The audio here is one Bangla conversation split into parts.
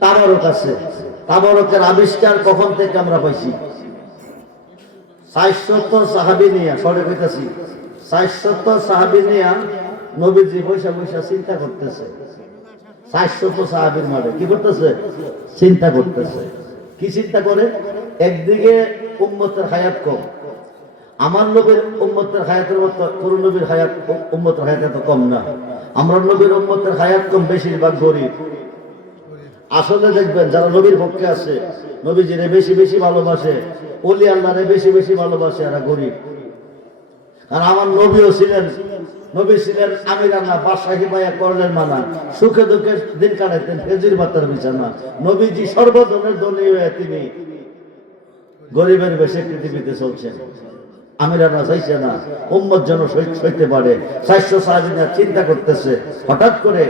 তাবারক আছে। তাবারকের আবিষ্কার কখন থেকে আমরা পাইছি? সাহাবি নিয়া সরে সাহাবি নিয়া নবীজি বৈশা বৈশা চিন্তা করতেছে। সাহাবির কি করতেছে? চিন্তা করতেছে। কি চিন্তা করে? একদিকে উম্মতের হায়াত কম। আমার নবীর উম্মতের হায়াতের মতো কোন নবীর হায়াত, উম্মতের হায়াত এত কম না। আমরা নবীর উম্মতের হায়াত কম, বেশিরভাগ গরিব। আসলে দেখবেন, যারা নবীর পক্ষে আছে, নবীজিরে বেশি বেশি ভালোবাসে অলি আল্লাহরে বেশি বেশি ভালোবাসে, এরা গরিব। আর আমার নবীও ছিলেন, নবী ছিলেন আমির আনা, বাদশাহী পাইয়া করলেন মানা, সুখে দুঃখে দিন কাটাইতেন ফেজির বাতার বিছানা। নবীজি সর্বজনের হয়ে তিনি। গরিবের বেশে পৃথিবীতে চলছেন। আমিরানা চাইছে না, উম্মত যেন সই- সইতে পারে। স্বাস্থ্য সাহাবিনা চিন্তা করতেছে, হঠাৎ করে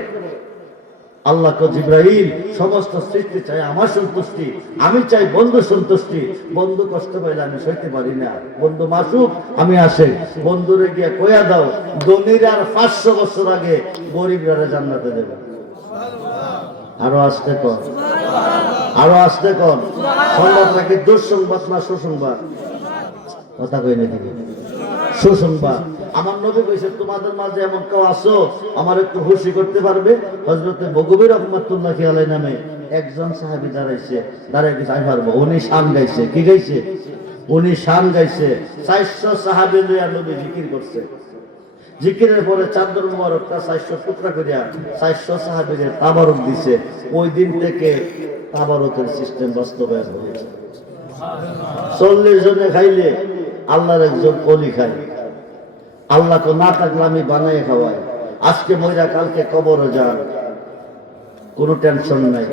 আল্লাহ জিব্রাহিম সমস্ত সৃষ্টি চাই আমার সন্তুষ্টি, আমি চাই বন্ধু সন্তুষ্টি। বন্ধু কষ্ট পাইলে আমি সইতে পারি না। বন্ধু মাসুক, আমি আসে। বন্ধুরে গিয়ে কয়া দাও দনির আর পাঁচশো বছর আগে গরিবরা জান্নাতে দেবে। আরও আসতে কর। আরও আসতে কর। সংবাদ নাকি দুঃসংবাদ না সুসংবাদ? কথা কই নাকি সুসংবাদ। আমার নবী কইছে, তোমাদের মাঝে এমন কেউ আসো আমার একটু খুশি করতে পারবে? হজরতে বগবী রহমতুল্লাহ আলাই নামে একজন সাহাবি দাঁড়াইছে। দাঁড়াই গেছে, আমি পারব। উনি শান গাইছে। কি গাইছে? উনি শান গাইছে। চারশো সাহাবি লইয়া নবী জিকির করছে। জিকিরের পরে চাদর মুবারকটা চারশো টুকরা করিয়া চারশো সাহাবিকে তাবারক দিছে। ওই দিন থেকে তাবারকের সিস্টেম বাস্তবায়ন হয়েছে। চল্লিশ জনে খাইলে আল্লাহর একজন কলি খায়। আল্লাহকে না থাকলে আমি বানাই খাওয়াই। আজকে মহিলা কালকে কবরও যান। কোনো টেনশন নাই।